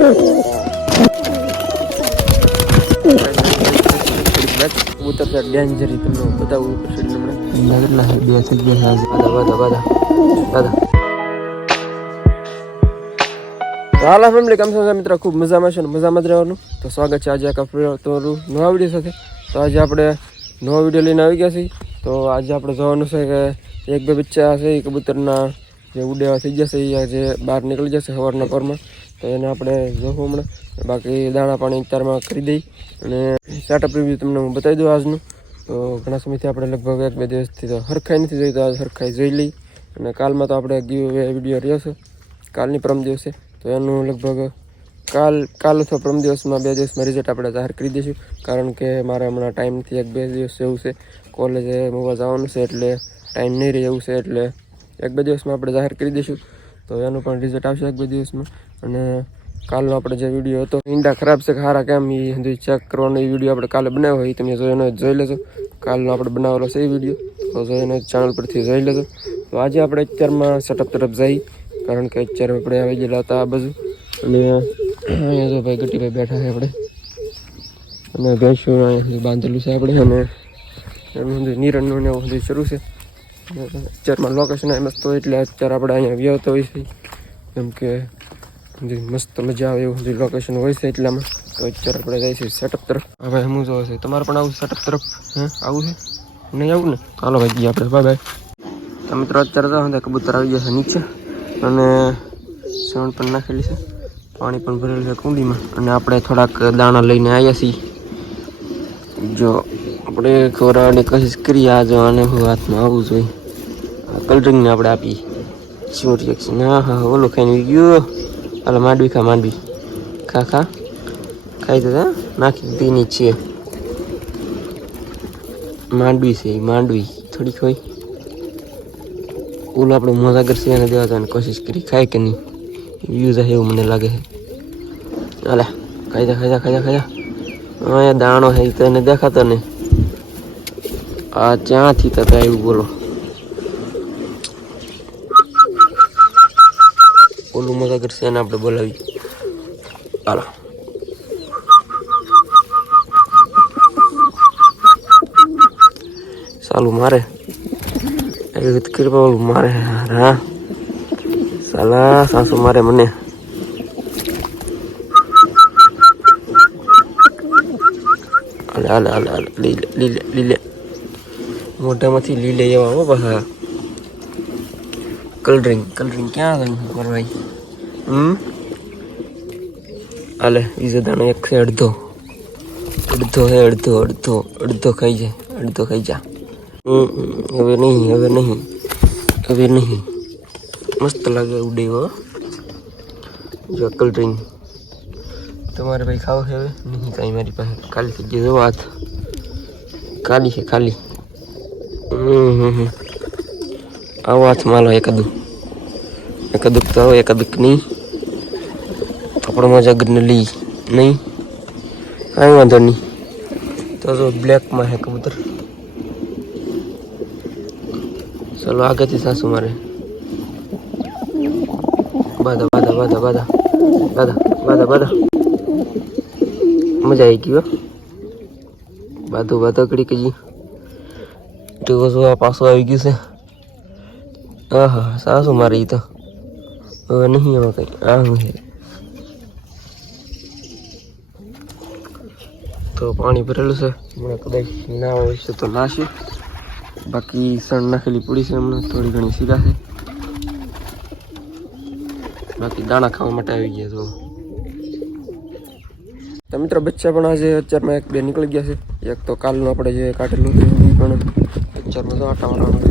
कबूतर का डेंजर तुमने बताओ नजर है બે થઈ ગયા દાદા હાલા ફેમિલી કેમ છો મિત્રો ખૂબ મજામાં છે ને મજામાં જ રહેવાનું તો સ્વાગત છે આજે એક તમારું નવા વિડીયો સાથે તો આજે આપણે નવો વિડીયો લઈને આવી ગયા છીએ તો આજે આપણે જોવાનું છે કે એક બે બચ્ચા છે એ કબૂતરના જે ઉડેવા થઈ જશે એ જે બહાર નીકળી જશે સવારના પરમાં તો એને આપણે જોવું હમણાં બાકી દાણા પાણી અત્યારમાં કરી દઈ અને સ્ટાર્ટઅપ રિવ્યૂ તમને હું બતાવી દઉં આજનું તો ઘણા સમયથી આપણે લગભગ એક બે દિવસથી તો હરખાઈ નથી જોઈ તો આજ હરખાઈ જોઈ લઈ અને કાલમાં તો આપણે વિડીયો રહ્યો છે કાલની પરમ દિવસે તો એનું લગભગ કાલ અથવા પરમ દિવસમાં બે દિવસમાં રિઝલ્ટ આપણે જાહેર કરી દઈશું કારણ કે મારે હમણાં ટાઈમ નથી એક બે દિવસ એવું છે કોલેજે મૂકવા જવાનું છે એટલે ટાઈમ નહીં રહે એવું છે એટલે એક બે દિવસમાં આપણે જાહેર કરી દઈશું તો એનું પણ રિઝલ્ટ આવશે એક બે દિવસમાં અને કાલનો આપણે જે વિડીયો હતો ઈંડા ખરાબ છે કે સારા કેમ એ હજી ચેક કરવાનો એ વિડીયો આપણે કાલે બનાવ્યો હોય તમે જોઈ લેજો કાલનો આપણે બનાવેલો છે એ વિડીયો તો જોઈને ચેનલ પરથી જોઈ લેજો તો આજે આપણે અત્યારમાં સેટઅપ તરફ જઈ કારણ કે અત્યારે આપણે આવી ગયેલા હતા આ બાજુ અને અહીંયા જો ભાઈ ગટીભાઈ બેઠા છે આપણે અને ભેંસું અહીંયા બાંધેલું છે આપણે અને એનું નિરણનું ને એવું બધું શરૂ છે અત્યારમાં લોકેશન મસ્ત હોય એટલે અત્યારે આપણે અહીંયા વ્યવતા હોય છે કેમ કે મસ્ત મજા આવે એવું લોકેશન હોય છે એટલામાં તો અત્યારે આપણે જાય છે સેટઅપ તરફ હવે હું જોવે છે તમારે પણ આવું સેટઅપ તરફ આવું છે નહીં આવું ને ચાલો ભાઈ જઈએ આપણે બાય બાય તો મિત્રો અત્યારે તો કબૂતર આવી ગયા છે નીચે અને સવણ પણ નાખેલી છે પાણી પણ ભરેલું છે કુંડીમાં અને આપણે થોડાક દાણા લઈને આવ્યા છીએ જો આપણે ખવડાવવાની કોશિશ કરીએ આ જો આને હું હાથમાં આવવું જોઈએ આ કલરિંગને આપણે આપીએ શું રિએક્શન હા ઓલું ખાઈને ગયો હાલો માંડવી માંડવી ખાઈ દે નાખી દીધી છે માંડવી છે માંડવી થોડીક હોય ઓલું આપણે મોજા કરશે એને દેવા જવાની કોશિશ કરી ખાય કે નહીં વ્યૂઝ આવે એવું મને લાગે છે હાલે ખાઈ જા અહીંયા દાણો છે તો એને દેખાતો ને આ ક્યાંથી તો આવ્યું બોલો ઓલું મોજા કરશે એને આપણે બોલાવી હાલો સાલું મારે એવી રીતે કરી ઓલું મારે હા સાલા સાસુ મારે મને હાલે લીલે મોઢામાંથી લીલે એવા હો પાછા કલરિંગ ક્યાં ગયું કરવાય હાલે બીજો દાણો એક છે અડધો ખાઈ જા હવે નહીં મસ્ત લાગે ઉડે હો જો કલરિંગ તમારે ભાઈ ખાવ છે હવે નહીં કાંઈ મારી પાસે ખાલી થઈ ગયો હાથ ખાલી છે ખાલી આવો હાથ માલો એકાદુક તો આવો એકાદુક નહીં કપડામાં જગરને લઈ નહીં કાંઈ વાંધો નહીં તો જો બ્લેકમાં હે કબૂતર ચલો આગળથી સાસુ મારે બાધા મજા આવી ગઈ બાધો કડી કઈ પાછો આવી ગયું છે હા સાસુ મારે તો હવે નહીં એમાં કઈ હું છે તો પાણી ભરેલું છે હમણાં કદાચ ના હોય છે તો નાશે બાકી સણ નાખેલી પડી છે હમણાં થોડી ઘણી સીધા છે બાકી દાણા ખાવા માટે આવી ગયા તો મિત્રો બચ્ચા પણ આજે અત્યારમાં એક બે નીકળી ગયા છે એક તો કાલનું આપણે જે કાઢેલું હતું એ પણ અત્યારમાં તો આટા મારવાનું છે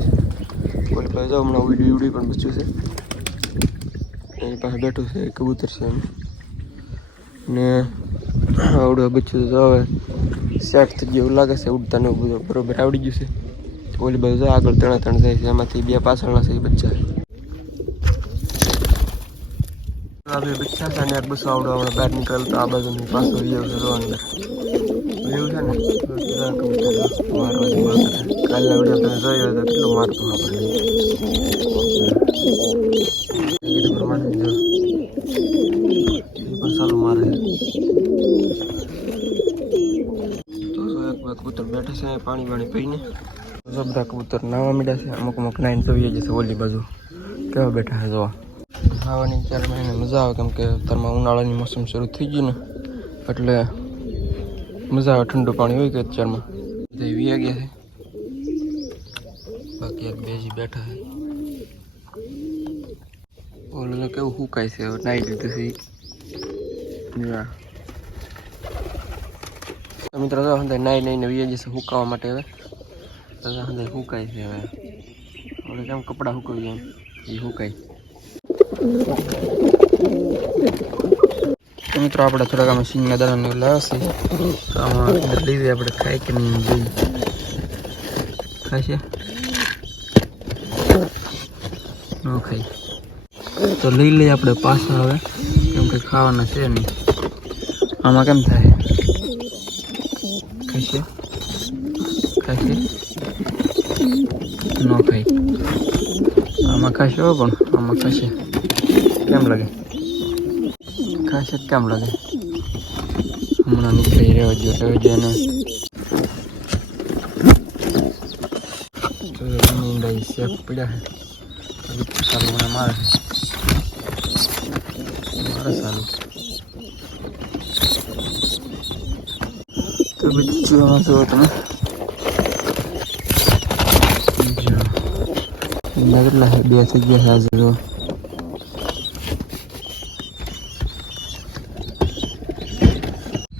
ઓલી પાસે જાઓ હમણાં ઉડી પણ બચ્ચું છે એની પાસે બેઠું છે કબૂતર છે એમ ને આવડું બચ્ચું તો હવે સેટ થઈ ગયું એવું લાગે છે ઉડતા ને બધું બરોબર આવડી ગયું છે ઓલી બાજુ આગળ ત્રણ જાય છે એમાંથી બે પાછળના છે એ બચ્ચા બચ્ચા છે ને એક બસો આવડો હમણાં બહાર નીકળતો આ બાજુ પાછો વ્યવ છે અંદર વ્યવ છે ને મારવા કાલના વિડીયો તમે જોયો તો કેટલું મારતું આપણે કીધું પ્રમાણે પણ સારું કબૂતર બેઠા છે પાણી પાણી પીને. બધા કબૂતર નાવા મીડ્યા છે, અમુક અમુક નાઈને તો જશે ઓલી બાજુ કેવા બેઠા છે જોવા. ખાવાની અત્યારમાં એને મજા આવે, કેમ કે અત્યારમાં ઉનાળાની મોસમ શરૂ થઈ ગયું ને એટલે મજા આવે. ઠંડુ પાણી હોય કે અત્યારમાં બધા વી ગયા છે. બાકી એક બેજી બેઠા છે. ઓલું કેવું સુકાય છે, નાઈ લીધું છે. મિત્રો તો નાઈ નાઈને વી જશે સુકાવા માટે. હવે સુકાય છે. હવે ઓલે કેમ કપડાં સુકવી જાય એ સુકાય. મિત્રો આપણે થોડાક આમાં સિંગના દાણા લાવશે તો આમાં લઈ આપણે ખાઈ કે નહીં જોઈએ. ખાશે ન ખાઈ તો લઈ લઈએ આપણે પાછા. હવે કેમ કે ખાવાના છે નહીં. આમાં કેમ થાય? ખાશે ખાશે ન ખાઈ. આમાં ખાશે પણ આમાં ખાશે કેમ લાગે? ખાશે કેમ લાગે? હમણાં નીકળી રહેવા જો ને. શેપ પડ્યા છે સારું મને મારે સારું. તો બીજું આમાં જુઓ તમે કેટલા બે થઈ ગયા છે આજે. જો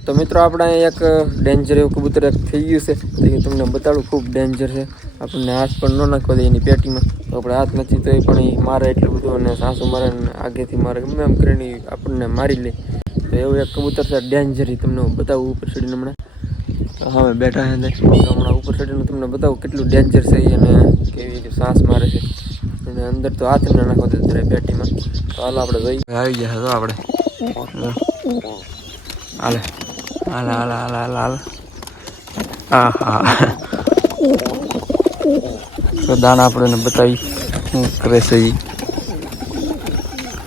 તો મિત્રો આપણે એક ડેન્જર એવું કબૂતર એક થઈ ગયું છે, તો એ તમને બતાડું. ખૂબ ડેન્જર છે. આપણને હાથ પણ ન નાખવા દે એની પેટીમાં. તો આપણે હાથ નથી તો એ પણ એ મારે એટલું બધું, અને સાસુ મારે આગેથી મારે ગમે એમ કરીને આપણને મારી લે. તો એવું એક કબૂતર છે ડેન્જર. તમને હું બતાવું ઉપર ચડીને હમણાં. હવે બેઠા છે તો હમણાં ઉપર ચડીને તમને બતાવું કેટલું ડેન્જર છે અને કેવી રીતે શ્વાસ મારે છે. અને અંદર તો હાથ ના નાખવા દે પેટીમાં. તો હાલ આપણે જઈ આવી ગયા તો આપણે હાલે હાલે હાલે હાલે હાલે હાલે. હા હા તો દાણા આપણે બતાવી શું કરે છે.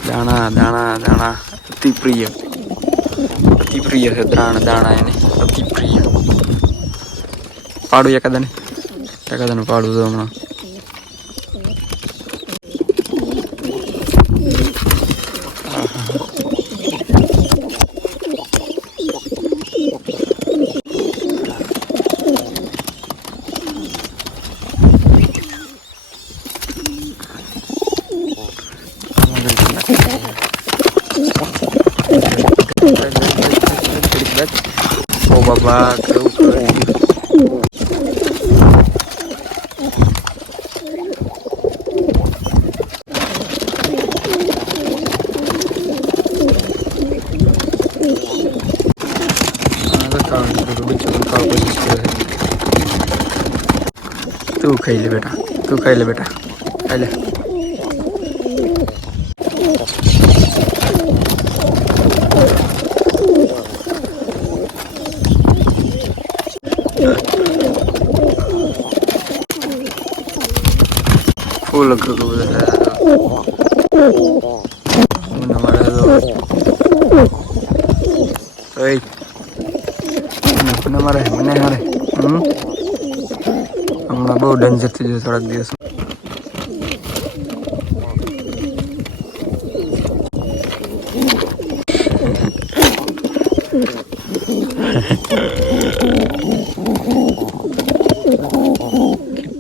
દાણા દાણા દાણા અતિ પ્રિય છે. દાણા એને અતિ પ્રિય. પાડું એકાદાને પાડું તો હમણાં. ઓ બાબા કેવું કરે. તું ખાઈ લે બેટા, તું ખાઈ લે બેટા, ખાઈ લે. ફૂલ કરું બધા મારે મને હારે. હમણાં બહુ ડેન્જર થઈ જશે થોડાક દિવસ.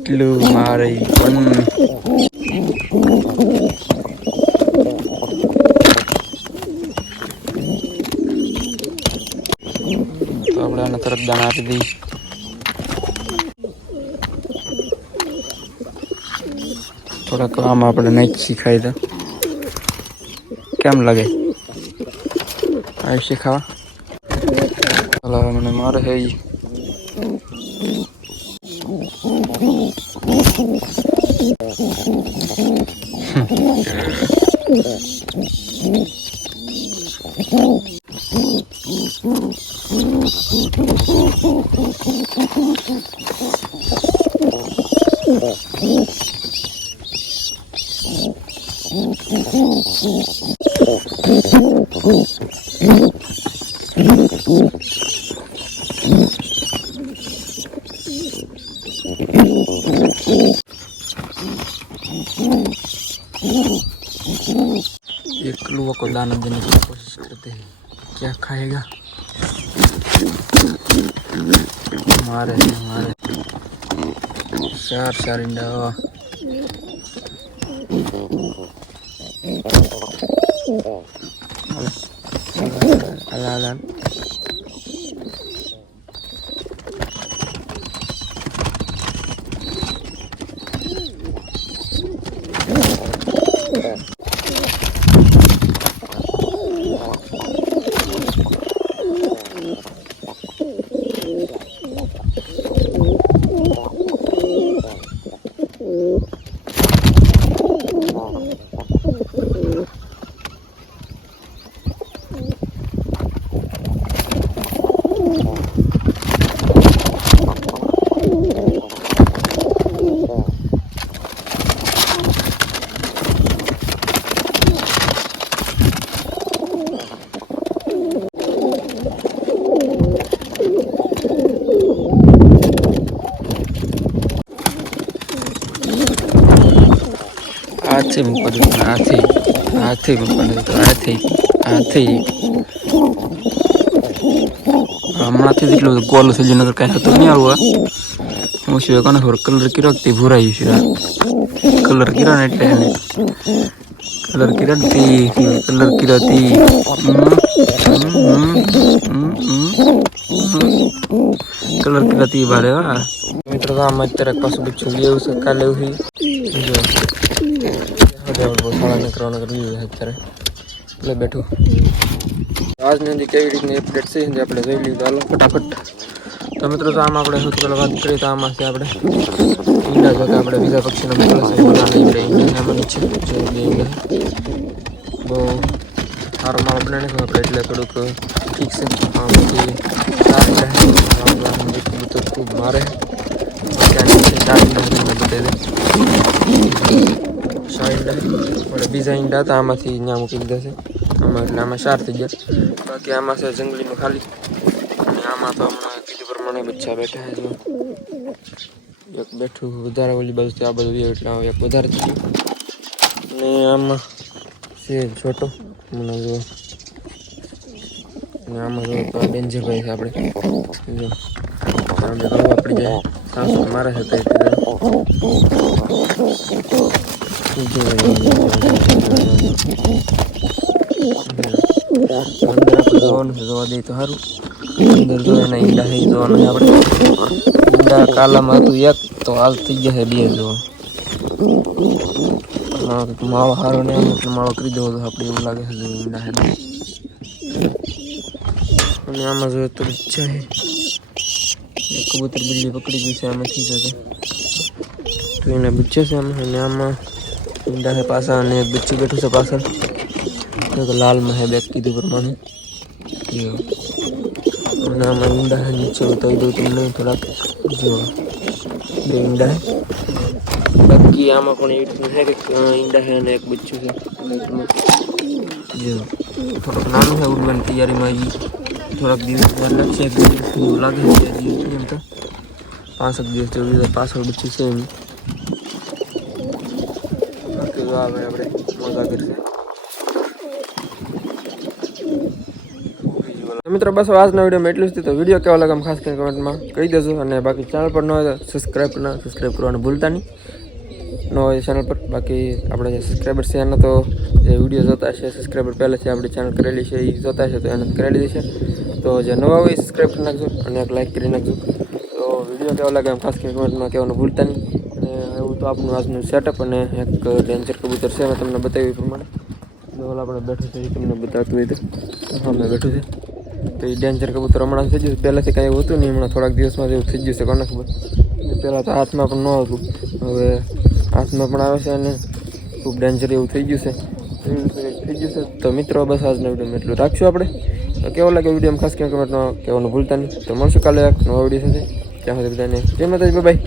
કેટલું મારે પણ તો આપણે આને તરત દાણા આપી દઈએ. થોડાક આમાં આપણે નહીં શીખાય તો કેમ લાગે? આ શીખાવા મને મારે હે. इसको दाना देने की कोशिश करते हैं, क्या खाएगा। हमारे चार इंडा अलान हाथी में पड़े हाथी में पड़े तो हाथी हमारे જેટલું કોલ છે નગર કાંઈ હતું નહીં આવું હું શું કોને ખબર કલર કર્યો તે ભૂરાયું છે કલર કર્યો ને એટલે કલર કર્યોથી કલર કર્યાથી બારે હા મિત્રો આમ અત્યારે પાછું બચ્ચું લેવું છે કાલે એવું જો શાળા નીકળવાનું કર્યું અત્યારે એટલે બેઠું આજની અંદર કેવી રીતની અપડેટ છે જે આપણે જોઈ લીધું હાલો ફટાફટ તો મિત્રો તો આમ આપણે સૌથી પહેલાં વાત કરીએ તો આમાં છે આપણે ઈંડા જો કે આપણે બીજા પક્ષીનો મોકલે છે આપણે ઈંડા આમાંની છે જે ઈંડા બહુ સારો માળ બનાવી નાખ્યો આપણે એટલે થોડુંક ઠીક છે પછી 4 ઈંડા બધું ખૂબ મારે ચાર ઈંડા બતાવી દે 6 ઈંડા આપણે બીજા ઈંડા હતા આમાંથી અહીંયા મૂકી દીધા છે આમાં એટલે આમાં 4 થઈ ગયા બાકી આમાં છે જંગલીનું ખાલી અને આમાં તો હમણાં કીધું પ્રમાણે બચ્ચા બેઠા છે એક બેઠું વધારે ઓલી બાજુથી આ બાજુ એટલે એક વધારે થઈ ગયું અને આમાં છે છોટો મને જો અને આમાં જો તો ડેન્જરભાઈ છે આપણે જો આપણે ગળવા પડી જાય સાસુ મારે છે તો એટલે અંદર આપણે જોવાનું છે જોવા દઈએ તો સારું અંદર જો એના ઈંડા છે જોવાનું છે આપણે ઈંડા કાલામાં હતું એક તો હાલ થઈ જશે 2 જો માળો સારો ને આમ એટલે માળો કરી દેવો તો આપણે એવું લાગે છે જો ઈંડા છે અને આમાં જો તો ઈચ્છા છે કબૂતર બિલ્લી પકડી ગઈ છે આમાંથી જશે તો એને બચ્ચે છે આમાં અને આમાં ઈંડા છે પાછા અને એક બચ્ચું બેઠું છે પાછળ તો લાલમાં છે બેગ કીધું પ્રમાણે અને આમાં ઈંડા છે નીચે ઉતારી દઉં તમને થોડાક જો 2 ઈંડા છે બાકી આમાં પણ એવી રીતનું છે કે ઈંડા છે અને એક બચ્ચું છે જો થોડોક નાનું છે ઉડવાની તૈયારીમાં થોડાક દિવસમાં લક્ષે લાગે છે એમ તો 5 દિવસ જેવું પાછળ બચ્ચું છે એમ બાકી આવે આપણે મજા કરશે મિત્રો બસ આજના વિડીયોમાં એટલું જ તો વિડીયો કેવો લાગે ખાસ કરીને કમેન્ટમાં કહી દેજો અને બાકી ચેનલ પર ન હોય તો સબસ્ક્રાઈબ કરવાનું ભૂલતા નહીં ન હોય ચેનલ પર બાકી આપણે જે સબસ્ક્રાઈબર છે એનો તો જે વિડીયો જોતા હશે સબસ્ક્રાઈબર પહેલેથી આપણી ચેનલ કરેલી છે એ જોતા હશે તો એને કરેલી છે તો જે નવા હોય સબસ્ક્રાઈબ કરી નાખજો અને એક લાઈક કરી નાખજો તો વિડીયો કેવો લાગે ખાસ કરીને કમેન્ટમાં કહેવાનું ભૂલતા નહીં અને એવું તો આપણું આજનું સેટઅપ અને એક ડેન્જર કબૂતર છે મેં તમને બતાવ્યું પ્રમાણે જો આપણે બેઠું છે એ તમને બતાવતું હોય તો હા મેં બેઠું છે તો એ ડેન્જર કબૂતર હમણાં થઈ ગયું પહેલાંથી કાંઈ એવું હતું નહીં હમણાં થોડાક દિવસમાં જેવું થઈ ગયું છે કોને ખબર પહેલાં તો હાથમાં પણ ન હતું હવે હાથમાં પણ આવે છે અને ખૂબ ડેન્જર એવું થઈ ગયું છે તો મિત્રો બસ આજના વિડીયોમાં એટલું રાખશું આપણે તો કેવો લાગે વિડીયો ખાસ કમેન્ટમાં કહેવાનું ભૂલતા નહીં તો મળશું કાલે એક નવા વિડીયો સાથે ત્યાં સુધી બધાને જય માતાજી બાય.